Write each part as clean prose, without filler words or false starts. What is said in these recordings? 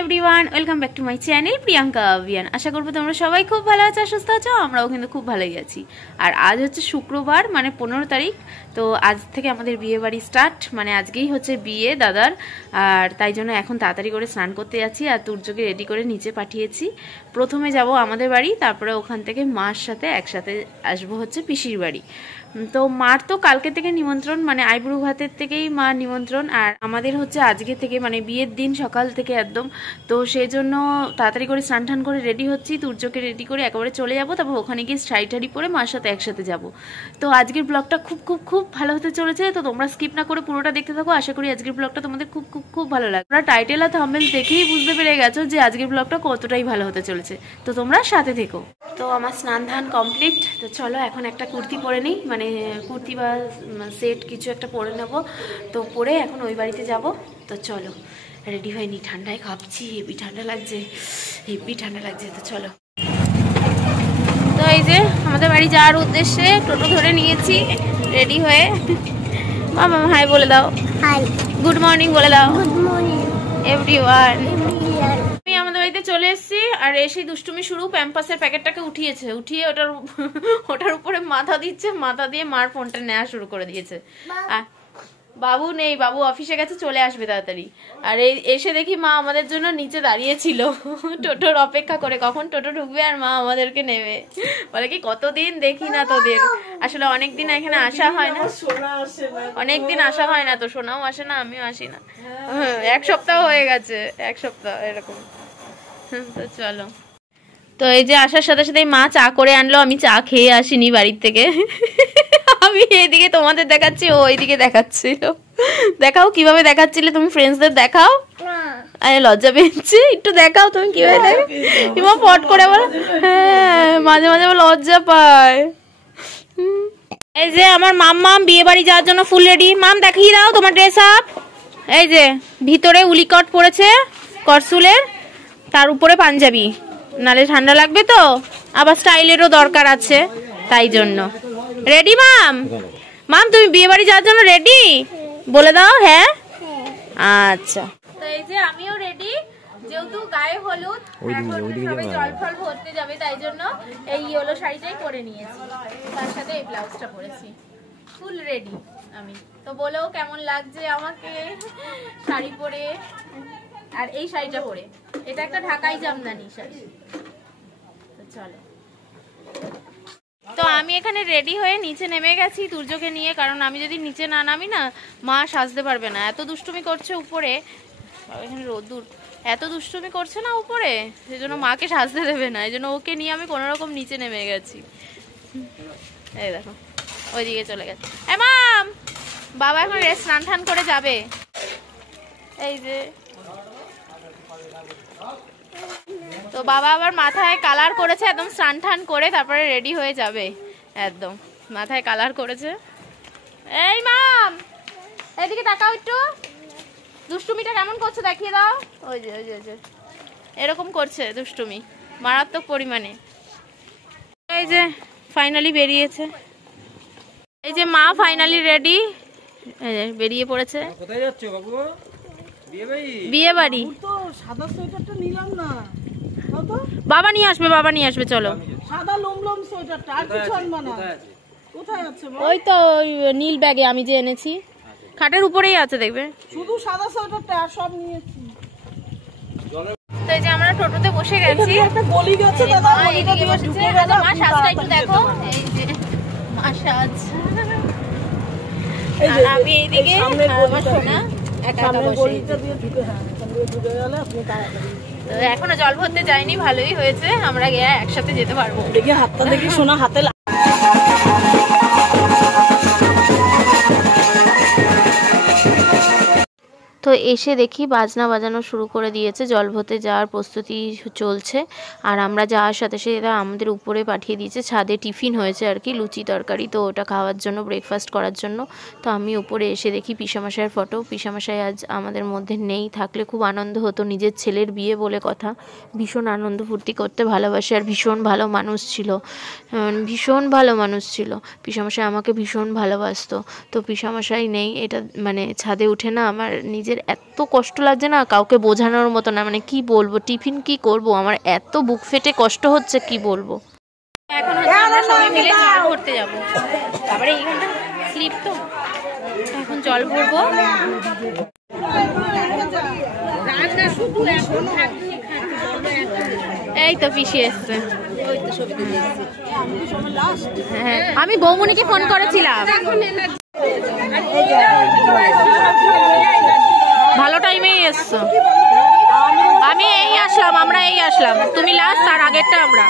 Everyone, welcome back to my channel Priyanka Abhiyan. আশা করবো তোমরা সবাই খুব ভালো আছো, সুস্থ আছো। আমরাও কিন্তু খুব ভালোই আছি। আর আজ হচ্ছে শুক্রবার, মানে 15 তারিখ। তো আজ থেকে আমাদের বিয়ে বাড়ি স্টার্ট, মানে আজকেই হচ্ছে বিয়ে দাদার। আর তাই জন্য এখন তাড়াতাড়ি করে স্নান করতে যাচ্ছি আর তুর্যকে রেডি করে নিচে পাঠিয়েছি। প্রথমে যাব আমাদের বাড়ি, তারপরে ওখান থেকে মার সাথে একসাথে আসবো হচ্ছে পিসির বাড়ি। তো মার তো কালকে থেকে নিমন্ত্রণ, মানে আইবুড়ো ভাতের থেকেই মার নিমন্ত্রণ। আর আমাদের হচ্ছে আজকে থেকে, মানে বিয়ের দিন সকাল থেকে একদম। তো সেই জন্য তাড়াতাড়ি করে স্নান টান করে রেডি হচ্ছি, তুর্যকে রেডি করে একেবারে চলে যাবো। তারপর ওখানে গিয়ে শাড়ি টাড়ি পরে মার সাথে একসাথে যাব। তো আজকের ব্লগটা খুব খুব খুব ভালো হতে চলেছে। তো তোমরা স্কিপ না করে পুরোটা দেখতে থাকো। আশা করি আজকের ব্লগটা তোমাদের খুব খুব খুব ভালো লাগবে। তোমরা টাইটেল আর থাম্বনেল দেখেই বুঝতে পেরে গেছো যে আজকের ব্লগটা কতটাই ভালো হতে চলেছে। তো তোমরা সাথে থেকো। তো আমার স্নান ধান কমপ্লিট। তো চলো এখন একটা কুর্তি পরে নিই, মানে কুর্তি বা সেট কিছু একটা পরে নেব। তো পরে এখন ওই বাড়িতে যাব। তো চলো রেডি হয়নি, ঠান্ডায় কাঁপছি, হেভি ঠান্ডা লাগছে, হেভি ঠান্ডা লাগছে। তো চলো। তো এই যে আমাদের বাড়ি যাওয়ার উদ্দেশ্যে টোটো ধরে নিয়েছি রেডি হয়ে। মামা হাই বলে দাও। হাই, গুড মর্নিং বলে দাও। Good morning everyone. আমি আমাদের বাড়িতে চলে এসেছি আর এসে দুষ্টুমি শুরু। প্যাম্পাসের প্যাকেটটাকে উঠিয়ে ওটার উপরে মাথা দিচ্ছে, মাথা দিয়ে মার ফোনটা নেওয়া শুরু করে দিয়েছে। আর বাবু নেই, বাবু অফিসে গেছে, চলে আসবে তাড়াতাড়ি। আর এসে দেখি মা আমাদের জন্য নিচে দাঁড়িয়েছিল টোটোর অপেক্ষা করে, কখন টোটো ঢুকবে আর মা আমাদেরকে নেবে। বলে কি কতদিন দেখি না তোদের, আসলে অনেকদিন এখানে আসা হয় না, অনেকদিন আসা হয় না। তো সোনাও আসে না, আমিও আসি না। এক সপ্তাহ হয়ে গেছে, এক সপ্তাহ এরকম। তো চলো। তো এই যে আসার সাথে সাথে মা চা করে আনলো, আমি চা খেয়ে আসিনি বাড়ির থেকে। আমি এইদিকে তোমাদের দেখাচ্ছি, ও এইদিকে দেখাচ্ছিল। দেখাও কিভাবে দেখাচ্ছিলে তুমি, ফ্রেন্ডসদের দেখাও। আরে লজ্জা পেয়েছি, একটু দেখাও তুমি কিভাবে দেখো। কিমা ফট করে বলো। হ্যাঁ, মাঝে মাঝে লজ্জা পায়। এই যে আমার মাম্মাম বিয়ে বাড়ি যাওয়ার জন্য ফুল রেডি। মাম দেখিয়ে দাও তোমার ড্রেস আপ। এই যে ভিতরে উলিকট পরেছে করসুলের, তার উপরে পাঞ্জাবি, নালে ঠান্ডা লাগবে তো, আবার স্টাইলেরও দরকার আছে, তাই জন্য রেডি। মাম তুমি বিয়ে বাড়ি যাওয়ার জন্য রেডি বলে দাও। হ্যাঁ আচ্ছা। তো এই যে আমিও রেডি, যেহেতু গায়ে হলুদ, সবাই জল ফল ভরতে যাবে, তাই জন্য এই ইয়েলো শাড়িটাই পরে নিয়েছি, তার সাথে এই ব্লাউজটা পরেছি। ফুল রেডি আমি। তো বলো কেমন লাগছে আমাকে শাড়ি পরে আর এই শাড়িটা পরে। এটা একটা ঢাকাই জামদানি শাড়ি। তো চলো। তো আমি এখানে রেডি হয়ে নিচে নেমে গেছি তুর্যকে নিয়ে, কারণ আমি যদি নিচে না নামি না মা সাজতে পারবে না। এত দুষ্টুমি করছে উপরে, এখানে রোদ্দুর, এত দুষ্টুমি করছে না উপরে, সেই জন্য মাকে সাজতে দেবে না। এই জন্য ওকে নিয়ে আমি কোনো রকম নিচে নেমে গেছি। এই দেখো ওইদিকে চলে গেছে। মাম বাবা এখন স্নান টান করে যাবে। এই যে তো বাবা আবার মাথায় কালার করেছে, একদম স্নান টান করে তারপরে রেডি হয়ে যাবে। একদম মাথায় কালার করেছে। এই মাম এদিকে তাকাও একটু, দুষ্টুমিটা কেমন করছে দেখিয়ে দাও। ওই যে ওই যে এরকম করছে দুষ্টুমি মারাত্মক পরিমাণে। এই যে ফাইনালি বেরিয়েছে, এই যে মা ফাইনালি রেডি, বেরিয়ে পড়েছে। কোথায় যাচ্ছ বাবু? বিয়ে বাড়ি। তো সাদা সোয়েটারটা নিলাম না, বাবা নিয়ে আসবে, বাবা নিয়ে আসবে। চলো। সাদা লমলম সোয়েটারটা আর কিছু আনবা না। কোথায় আছে? ওই তো নীল ব্যাগে আমি যে এনেছি, খাটের উপরেই আছে দেখবে। শুধু সাদা সোয়েটারটা, আর সব নিয়েছি। তো এই যে আমরা টোটোতে বসে গেছি, একটা গলি গেছে দাদা, গলিটা দিয়ে ঢুকে গেল। মা সাজটা একটু দেখো। এই যে মা সাজ, আর আমি এইদিকে আমার সোনা একা একা বসে। গলিটা দিয়ে ঢুকে, হ্যাঁ এখান দিয়ে ঢুকে গেলে আপনি তাড়াতাড়ি। তো এখনো জল ভরতে যাইনি, ভালোই হয়েছে, আমরা গিয়ে একসাথে যেতে পারবো। দেখি হাতটা দেখি, সোনা হাতে। তো এসে দেখি বাজনা বাজানো শুরু করে দিয়েছে, জল ভরতে যাওয়ার প্রস্তুতি চলছে। আর আমরা যাওয়ার সাথে সাথে আমাদের উপরে পাঠিয়ে দিয়েছে, ছাদে টিফিন হয়েছে আর কি, লুচি তরকারি, তো ওটা খাওয়ার জন্য, ব্রেকফাস্ট করার জন্য। তো আমি উপরে এসে দেখি পিসামশাইয়ের ফটো। পিসামশাই আজ আমাদের মধ্যে নেই, থাকলে খুব আনন্দ হতো, নিজের ছেলের বিয়ে বলে কথা। ভীষণ আনন্দ ফুর্তি করতে ভালোবাসে আর ভীষণ ভালো মানুষ ছিল, ভীষণ ভালো মানুষ ছিল। পিসামশাই আমাকে ভীষণ ভালোবাসতো। তো পিসামশাই নেই, এটা মানে ছাদে উঠে না আমার নিজের আমাদের এত কষ্ট লাগছে না, কাউকে বোঝানোর মতো না। মানে কি বলবো, টিফিন কি করব, আমার এত বুক ফেটে কষ্ট হচ্ছে, কি বলবো। এখন হচ্ছে আমরা সবাই মিলে জল ভরতে যাবো। তারপরে এইখানটা স্লিপ, তো এখন জল ভরবো। এই তো পিসি এসছে। হ্যাঁ, আমি বৌমনিকে ফোন করেছিলাম। ভালো টাইমেই এসছো। আমি এই আসলাম, আমরা এই আসলাম, তুমি লাস্ট, তার আগেরটা আমরা।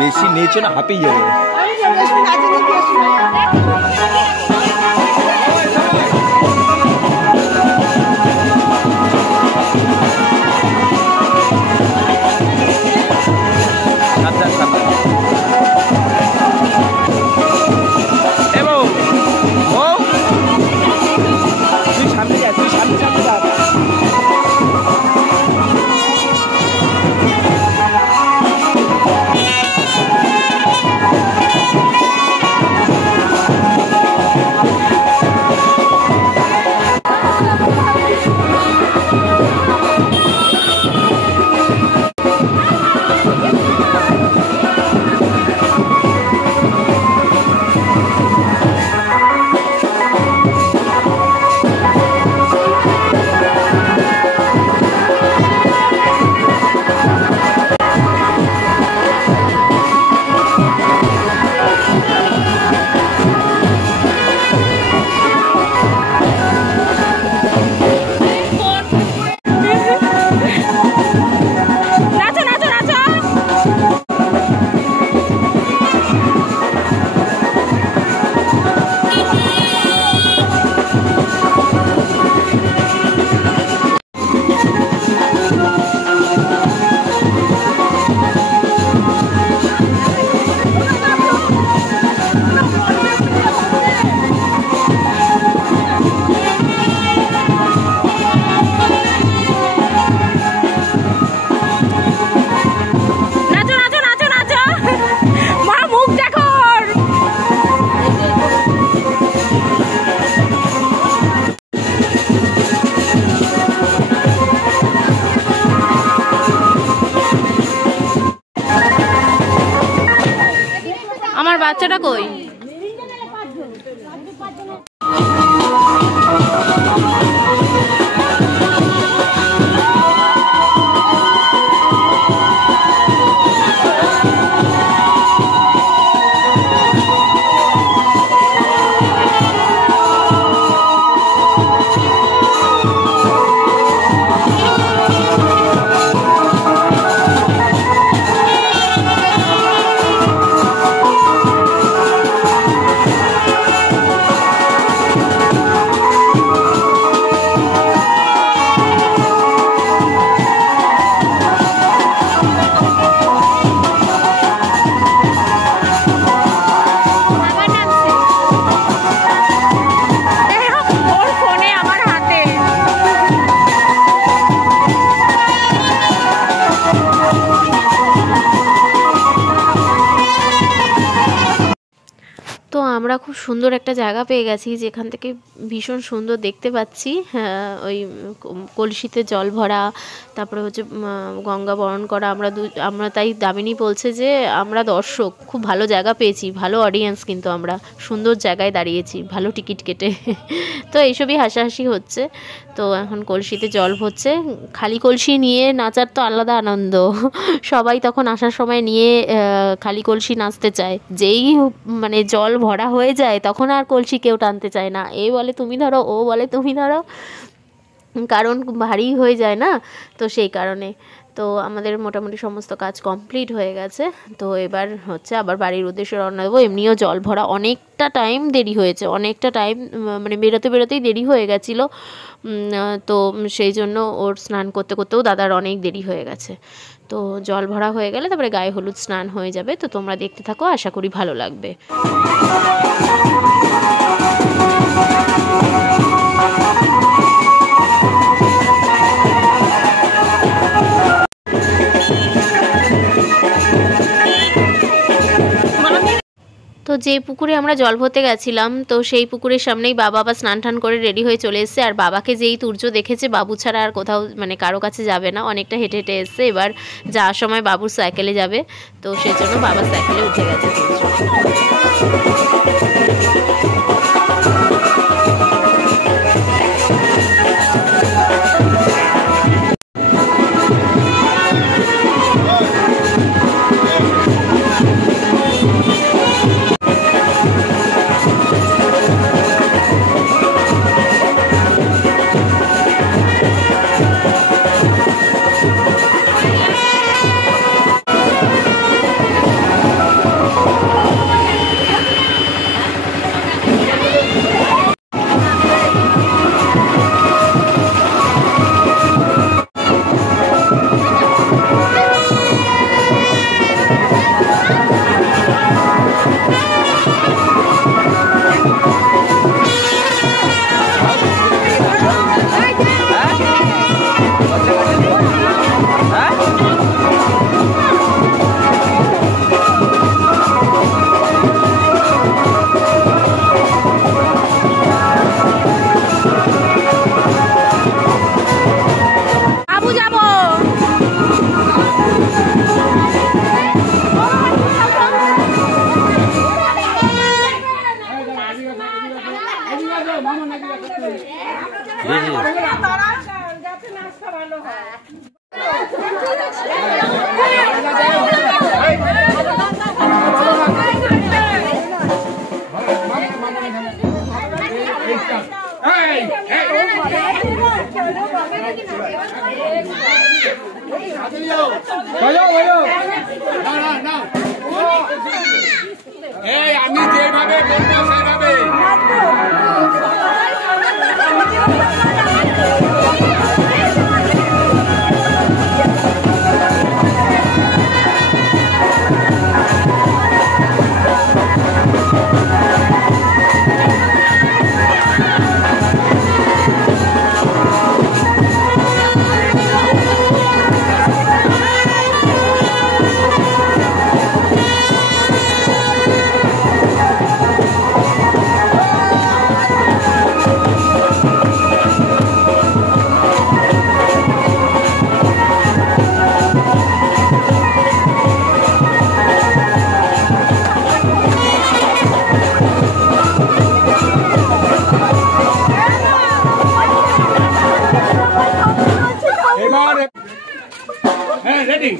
বেশি নেচো না, হাঁপিয়ে যাবে। তুই সামনে যা, তুই সামনে সামনে যা। আমার বাচ্চাটা কই? আমরা খুব সুন্দর একটা জায়গা পেয়ে গেছি যেখান থেকে ভীষণ সুন্দর দেখতে পাচ্ছি। ওই কলসিতে জল ভরা, তারপরে হচ্ছে গঙ্গা বরণ করা। আমরা তাই দামিনী বলছে যে আমরা দর্শক, খুব ভালো জায়গা পেয়েছি, ভালো অডিয়েন্স, কিন্তু আমরা সুন্দর জায়গায় দাঁড়িয়েছি ভালো টিকিট কেটে। তো এইসবই হাসাহাসি হচ্ছে। তো এখন কলসিতে জল ভরছে, খালি কলসি নিয়ে নাচার তো আলাদা আনন্দ। সবাই তখন আসার সময় নিয়ে খালি কলসি নাচতে চায়, যেই মানে জল ভরা হয়ে যায় তখন আর কলসি কেউ টানতে চায় না, এ বলে তুমি ধরো, ও বলে তুমি ধরো, কারণ ভারী হয়ে যায় না, তো সেই কারণে। তো আমাদের মোটামুটি সমস্ত কাজ কমপ্লিট হয়ে গেছে। তো এবার হচ্ছে আবার বাড়ির উদ্দেশ্যে রওনা দেবো। এমনিও জল ভরা অনেকটা টাইম দেরি হয়েছে, অনেকটা টাইম মানে বেরোতেই দেরি হয়ে গেছিলো। তো সেই জন্য ওর স্নান করতে করতেও দাদার অনেক দেরি হয়ে গেছে। তো জল ভরা হয়ে গেলে তারপরে গায়ে হলুদ স্নান হয়ে যাবে। তো তোমরা দেখতে থাকো, আশা করি ভালো লাগবে। তো যে পুকুরে আমরা জল ভরতে গেছিলাম, তো সেই পুকুরের সামনেই বাবা আবার স্নান টান করে রেডি হয়ে চলে এসেছে। আর বাবাকে যেই তুর্য দেখেছে, বাবু ছাড়া আর কোথাও মানে কারো কাছে যাবে না, অনেকটা হেঁটে হেঁটে এসছে। এবার যাওয়ার সময় বাবুর সাইকেলে যাবে, তো সেজন্য বাবার সাইকেলে উঠে গেছে আমি যেভাবে বলবো সেভাবে ready.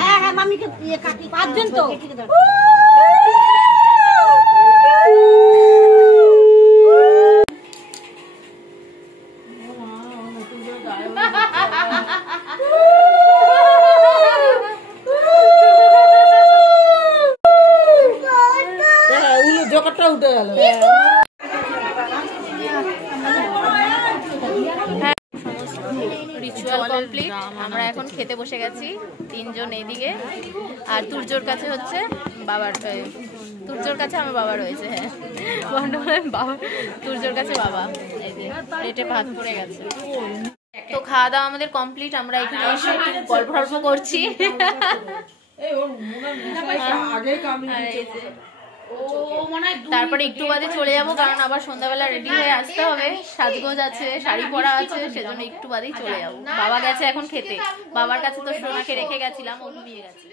হ্যাঁ মামিকে কাটি 5 জন তো জোকারটা উঠে গেল। রিচুয়াল কমপ্লিট, আমরা এখন খেতে বসে গেছি 3 জন এইদিকে, আর তুর্যর কাছে হচ্ছে বাবার, তুর্যর কাছে আমার বাবা রয়েছে। হ্যাঁ বাবা, তুর্যর কাছে বাবা। এই যে প্লেটে ভাত পড়ে গেছে। তো খাওয়া দাওয়া আমাদের কমপ্লিট, আমরা এখানে এসে একটু গল্প টল্প করছি। তারপরে একটু বাদে চলে যাবো, কারণ আবার সন্ধ্যাবেলা রেডি হয়ে আসতে হবে, সাজগোজ আছে, শাড়ি পরা আছে, সেজন্য একটু বাদেই চলে যাবো। বাবা গেছে এখন খেতে, বাবার কাছে তো সোনাকে রেখে গেছিলাম, ও ঘুমিয়ে গেছে।